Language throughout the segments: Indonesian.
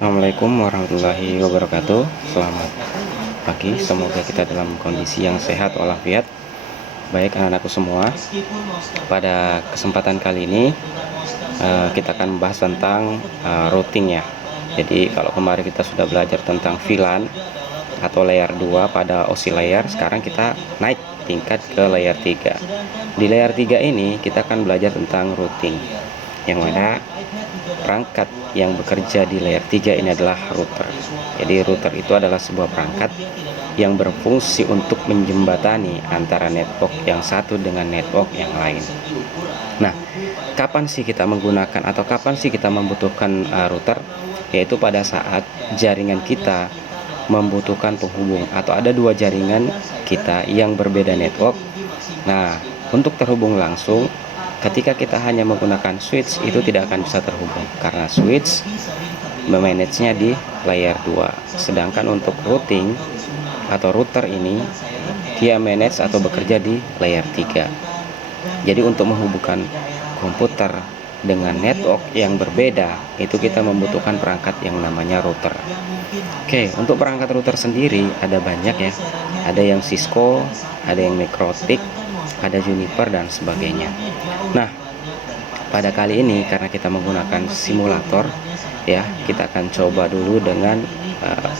Assalamualaikum warahmatullahi wabarakatuh. Selamat pagi, semoga kita dalam kondisi yang sehat walafiat. Baik anak-anakku semua, pada kesempatan kali ini kita akan membahas tentang routing ya. Jadi kalau kemarin kita sudah belajar tentang VLAN atau layer 2 pada OSI layer, sekarang kita naik tingkat ke layer 3. Di layer 3 ini kita akan belajar tentang routing, yang mana perangkat yang bekerja di layer 3 ini adalah router. Jadi router itu adalah sebuah perangkat yang berfungsi untuk menjembatani antara network yang satu dengan network yang lain. Nah, kapan sih kita menggunakan atau kapan sih kita membutuhkan router? Yaitu pada saat jaringan kita membutuhkan penghubung atau ada dua jaringan kita yang berbeda network. Nah, untuk terhubung langsung, ketika kita hanya menggunakan switch itu tidak akan bisa terhubung karena switch memanagenya di layer 2. Sedangkan untuk routing atau router ini dia manage atau bekerja di layer 3. Jadi untuk menghubungkan komputer dengan network yang berbeda itu kita membutuhkan perangkat yang namanya router. Oke, untuk perangkat router sendiri ada banyak ya. Ada yang Cisco, ada yang Microtik, ada Juniper dan sebagainya. Nah, pada kali ini karena kita menggunakan simulator ya, kita akan coba dulu dengan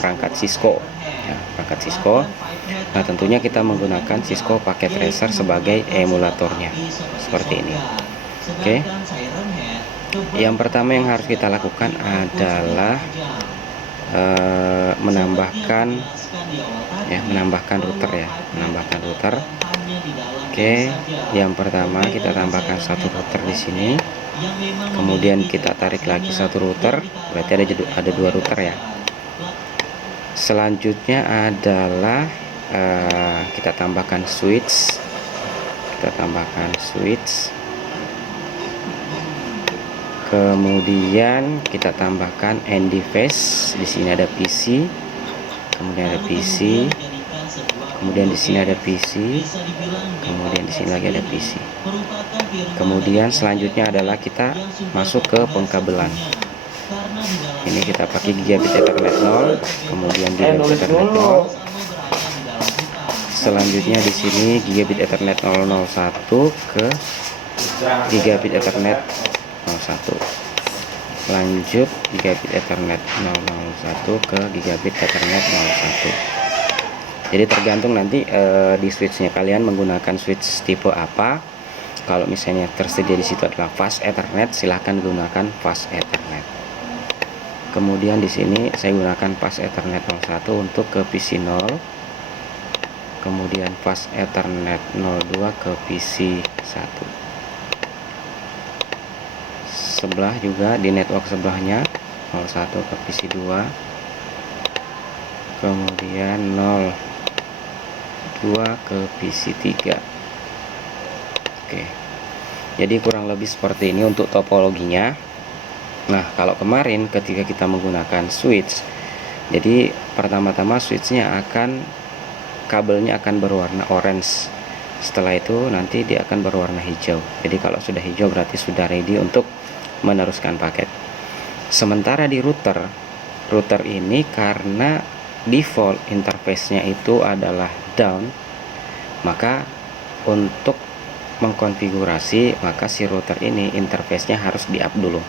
perangkat Cisco ya, perangkat Cisco. Nah, tentunya kita menggunakan Cisco Packet Tracer sebagai emulatornya seperti ini. Oke, yang pertama yang harus kita lakukan adalah menambahkan router. Oke, yang pertama kita tambahkan satu router di sini, kemudian kita tarik lagi satu router, berarti ada dua router ya. Selanjutnya adalah kita tambahkan switch, kemudian kita tambahkan end device. Di sini ada PC, kemudian ada PC, kemudian di sini ada PC, kemudian di sini lagi ada PC. Kemudian selanjutnya adalah kita masuk ke pengkabelan. Ini kita pakai gigabit Ethernet 0, kemudian gigabit Ethernet 0. Selanjutnya di sini gigabit Ethernet 001 ke gigabit Ethernet 01. Lanjut gigabit Ethernet 001 ke gigabit Ethernet 01. Jadi tergantung nanti di switchnya kalian menggunakan switch tipe apa. Kalau misalnya tersedia di situ adalah fast Ethernet, silahkan gunakan fast Ethernet. Kemudian di sini saya gunakan fast Ethernet 01 untuk ke PC 0. Kemudian fast Ethernet 02 ke PC 1. Sebelah juga di network sebelahnya 01 ke PC 2, kemudian 02 ke PC 3. Oke, jadi kurang lebih seperti ini untuk topologinya. Nah, kalau kemarin ketika kita menggunakan switch, jadi pertama-tama switchnya kabelnya akan berwarna orange. Setelah itu nanti dia akan berwarna hijau. Jadi kalau sudah hijau berarti sudah ready untuk meneruskan paket. Sementara di router ini karena default interface-nya itu adalah down, maka untuk mengkonfigurasi maka si router ini interface-nya harus di-up dulu.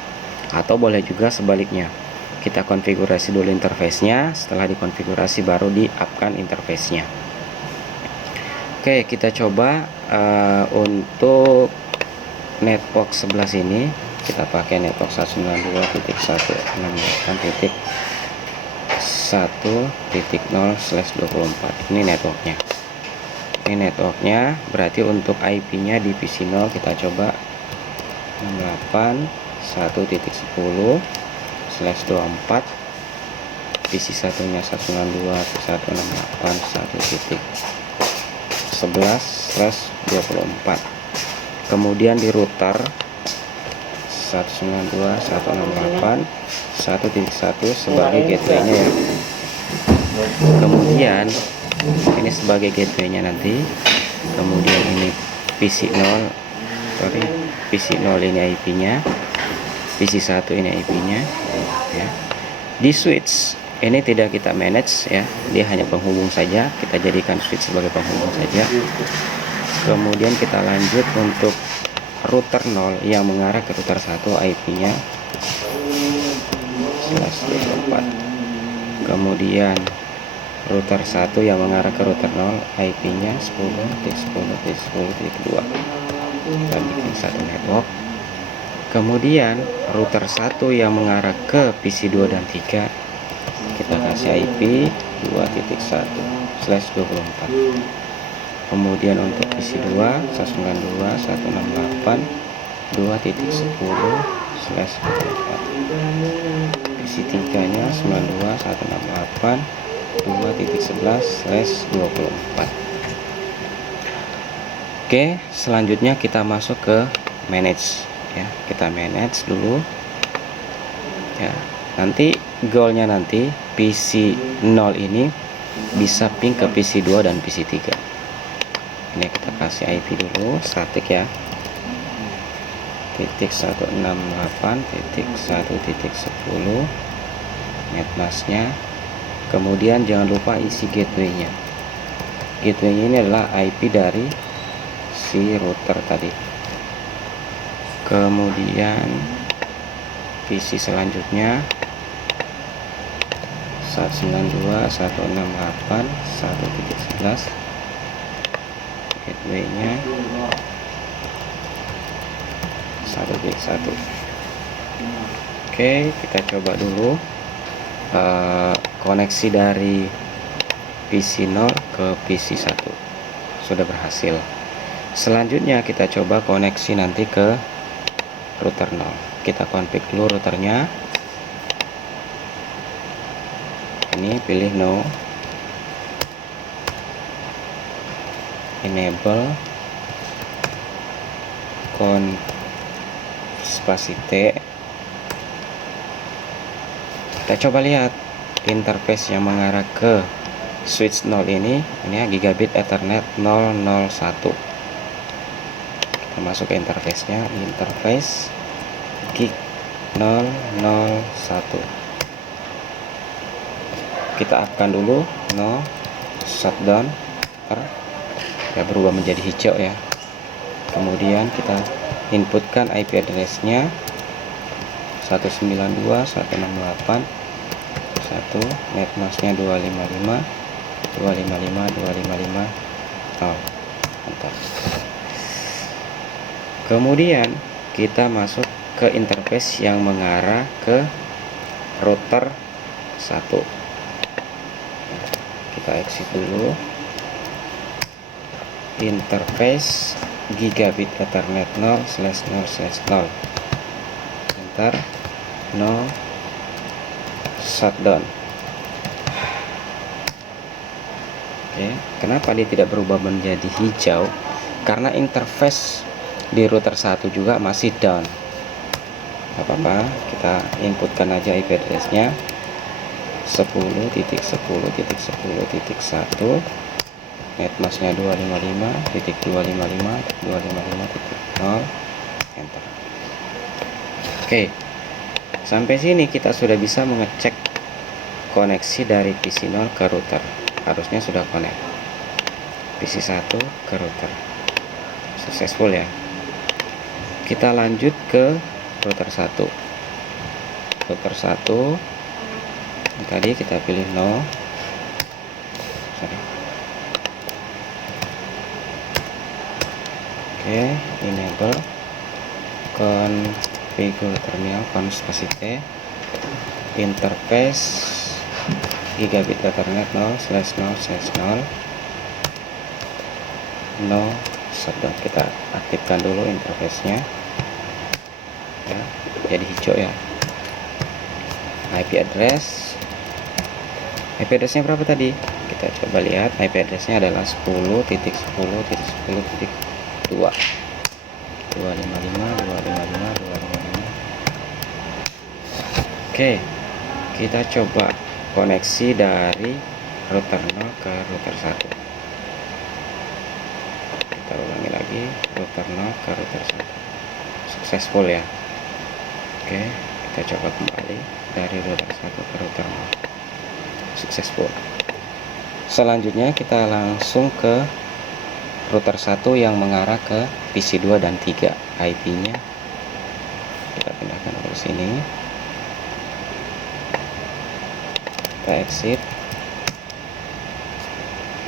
Atau boleh juga sebaliknya, kita konfigurasi dulu interface-nya, setelah dikonfigurasi baru di-up-kan interface-nya. Oke, kita coba untuk network sebelah sini. Kita pakai network 192.168.1.0/24. Ini networknya. Berarti untuk IP-nya di PC 0 kita coba 68.1.10/24. PC 1-nya 192.168.1.11/24. Kemudian di router 192.168.1.1 sebagai gateway-nya ya. Kemudian ini sebagai gateway-nya nanti. Kemudian ini PC 0 ini IP-nya, PC 1 ini IP-nya ya. Di switch ini tidak kita manage ya, dia hanya penghubung saja, kita jadikan switch sebagai penghubung saja. Kemudian kita lanjut untuk router 0 yang mengarah ke router 1, IP-nya /24. Kemudian router 1 yang mengarah ke router 0, IP-nya 10.10.10.2. Kita bikin satu network. Kemudian router 1 yang mengarah ke PC 2 dan 3, kita kasih IP 2.1/24. Kemudian untuk PC 2 192.168.2.10/24. PC 3 nya 92.168.2.11/24. Oke, selanjutnya kita masuk ke manage ya, kita manage dulu ya. Nanti goalnya nanti PC 0 ini bisa ping ke PC 2 dan PC 3. Ini kita kasih IP dulu statik ya, .168.1.10 netmasknya. Kemudian jangan lupa isi gateway-nya. Gateway-nya ini adalah IP dari si router tadi. Kemudian PC selanjutnya 192.168.1.11, gateway-nya 1.1. Oke, kita coba dulu koneksi dari PC 0 ke PC 1 sudah berhasil. Selanjutnya kita coba koneksi nanti ke router 0. Kita config dulu routernya. Ini pilih no, enable spasi T. Kita coba lihat interface yang mengarah ke switch 0 ini ya, gigabit Ethernet 001. Kita masuk ke interface-nya, interface gig 001. Kita upkan dulu no shutdown, ya berubah menjadi hijau ya. Kemudian kita inputkan IP address-nya 192.168.1, netmasknya 255.255.255.0. Mantap. Kemudian kita masuk ke interface yang mengarah ke router 1. Kita exit dulu, interface gigabit Ethernet 0/0/0, enter, no shutdown. Oke, kenapa dia tidak berubah menjadi hijau? Karena interface di router 1 juga masih down. Gak apa-apa, kita inputkan aja IP address-nya 10.10.10.1, netmasknya 255.255.255.0, enter. Oke, sampai sini kita sudah bisa mengecek koneksi dari PC 0 ke router. Harusnya sudah connect PC 1 ke router, successful ya. Kita lanjut ke router 1. Router 1 tadi kita pilih no, oke, enable configure terminal spasi T, interface gigabit Ethernet 0/0/0, no shutdown. Kita aktifkan dulu interface-nya ya, jadi hijau ya. IP address-nya berapa tadi? Kita coba lihat. IP address-nya adalah 10.10.10.2, 255.255.255. Oke, kita coba koneksi dari router 0 ke router 1. Kita ulangi lagi, router 0 ke router 1, successful ya. Oke, kita coba kembali. dari router 1 ke router 0. Successful. Selanjutnya kita langsung ke router 1 yang mengarah ke PC 2 dan 3. IP-nya kita pindahkan ke sini. Kita exit.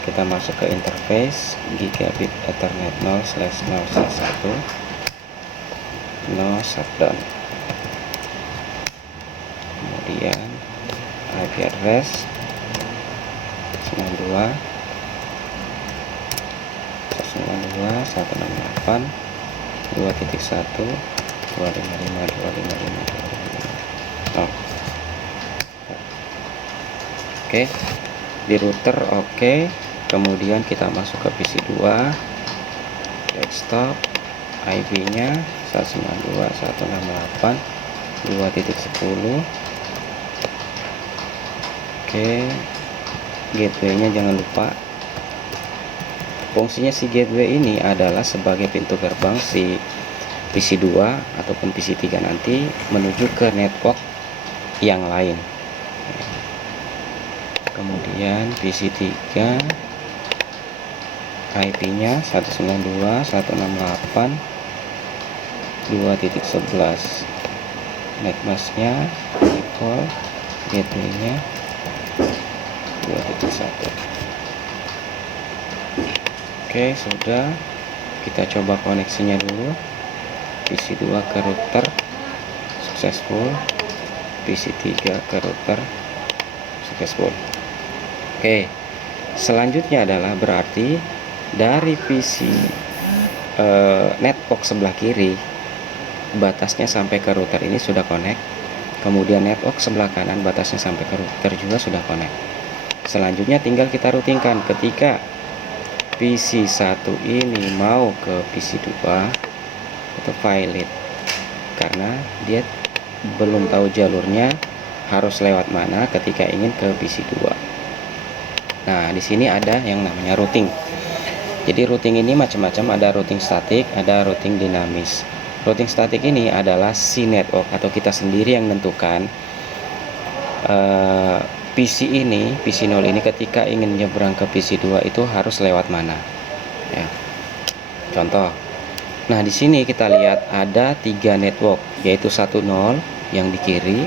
Kita masuk ke interface gigabit ethernet 0/0/1 no shutdown. Kemudian IP address 92 168 2.1 255 255 255. Oke, di router oke. Kemudian kita masuk ke PC 2, desktop, IP-nya 192.168 2.10. Oke, gateway-nya jangan lupa. Fungsinya si gateway ini adalah sebagai pintu gerbang si PC 2 ataupun PC 3 nanti menuju ke network yang lain. Kemudian PC 3 IP-nya 192.168 2.11. Netmask-nya default, gateway-nya 2.1. Oke, sudah. Kita coba koneksinya dulu. PC 2 ke router successful, PC 3 ke router successful. Oke, selanjutnya adalah berarti dari PC network sebelah kiri batasnya sampai ke router ini sudah connect. Kemudian network sebelah kanan batasnya sampai ke router juga sudah connect. Selanjutnya tinggal kita routingkan. Ketika PC 1 ini mau ke PC 2 itu valid karena dia belum tahu jalurnya harus lewat mana ketika ingin ke PC 2. Nah, di sini ada yang namanya routing. Jadi routing ini macam-macam, ada routing statik, ada routing dinamis. Routing statik ini adalah si network atau kita sendiri yang menentukan PC 0 ini ketika ingin nyebrang ke PC 2 itu harus lewat mana. Ya. Contoh. Nah, di sini kita lihat ada 3 network, yaitu 10 yang di kiri,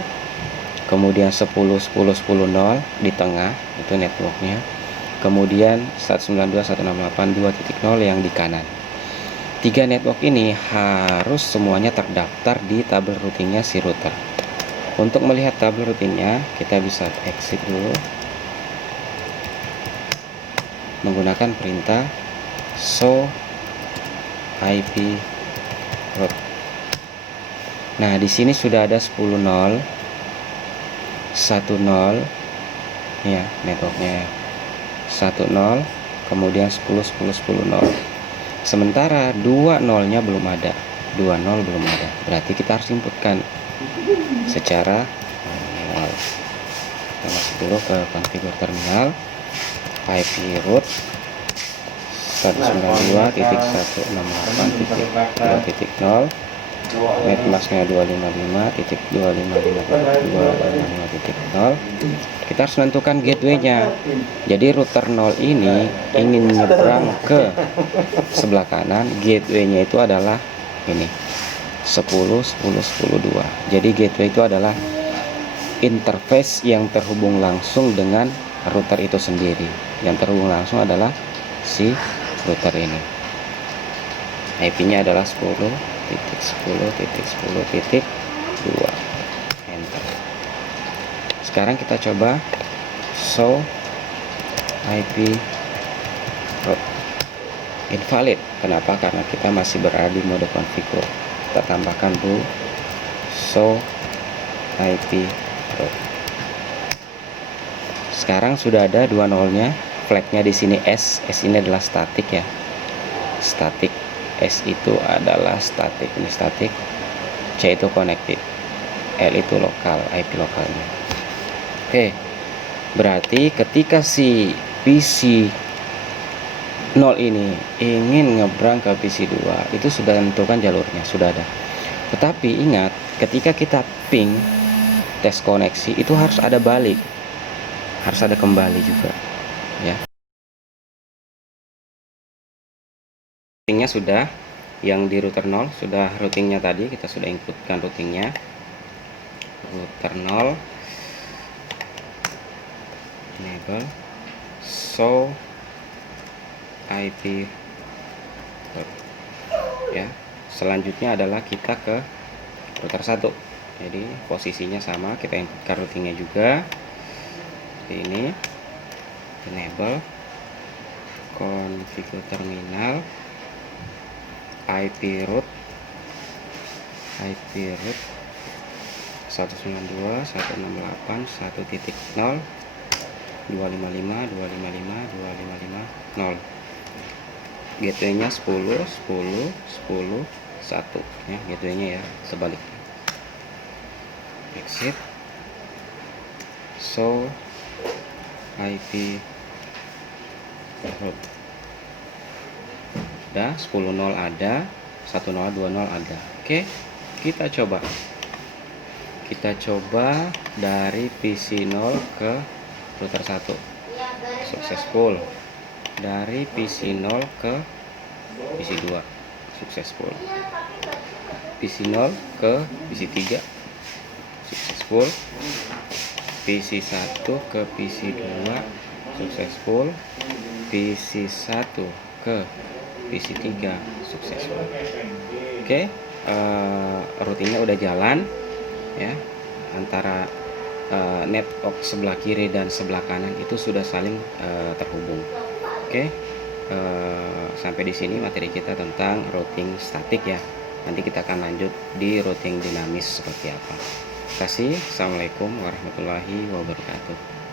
kemudian 10.10.10.0 di tengah, itu networknya. Kemudian 192.168.2.0 yang di kanan. 3 network ini harus semuanya terdaftar di tabel routingnya si router. Untuk melihat tabel routingnya, kita bisa exit dulu menggunakan perintah show IP route. Nah, di sini sudah ada 10.0 10 ya, networknya 10, kemudian 10.10.10.0. Sementara 2 0-nya belum ada. 2 0 belum ada. Berarti kita harus inputkan secara manual. Kita masuk dulu ke konfigur terminal. IP route 192.168.2.0, netmasknya 255.255.255.0. Kita harus menentukan gateway-nya. Jadi router 0 ini ingin menyeberang ke sebelah kanan, gateway-nya itu adalah ini 10.10.10.2. Jadi gateway itu adalah interface yang terhubung langsung dengan router itu sendiri. Yang terhubung langsung adalah si router ini. IP-nya adalah 10.10.10.2. Enter. Sekarang kita coba show IP route. Invalid. Kenapa? Karena kita masih berada di mode konfigur. Kita tambahkan dulu show IP route. Sekarang sudah ada 2 nolnya. Flagnya di sini S. S ini adalah statik ya. Statik. S itu adalah statik. Ini statik. C itu connected. L itu lokal, IP lokalnya. Oke. Berarti ketika si PC 0 ini ingin ngebrang ke PC 2, itu sudah tentukan jalurnya, sudah ada. Tetapi ingat, ketika kita ping tes koneksi itu harus ada balik, harus ada kembali juga ya. Routingnya sudah, yang di router 0 sudah routingnya tadi, kita sudah inputkan routingnya. Router 0 enable show IP ya. Selanjutnya adalah kita ke router 1. Jadi posisinya sama, kita inputkan routingnya juga. Seperti ini. Enable configure terminal IP route 192.168.1.0 255.255.255.0. Gateway-nya 10 10 10 1 ya, gateway-nya ya, sebaliknya. Exit show IP route. Sudah 10.0 ada, 10 20 ada. Oke, kita coba dari PC 0 ke router 1 successful, dari PC 0 ke PC 2 successful, PC 0 ke PC 3 successful, PC 1 ke PC 2 successful, PC 1 ke PC 3 successful. Oke, routingnya udah jalan ya, antara network sebelah kiri dan sebelah kanan itu sudah saling terhubung. Oke, sampai di sini materi kita tentang routing statik ya. Nanti kita akan lanjut di routing dinamis seperti apa. Terima kasih. Assalamualaikum warahmatullahi wabarakatuh.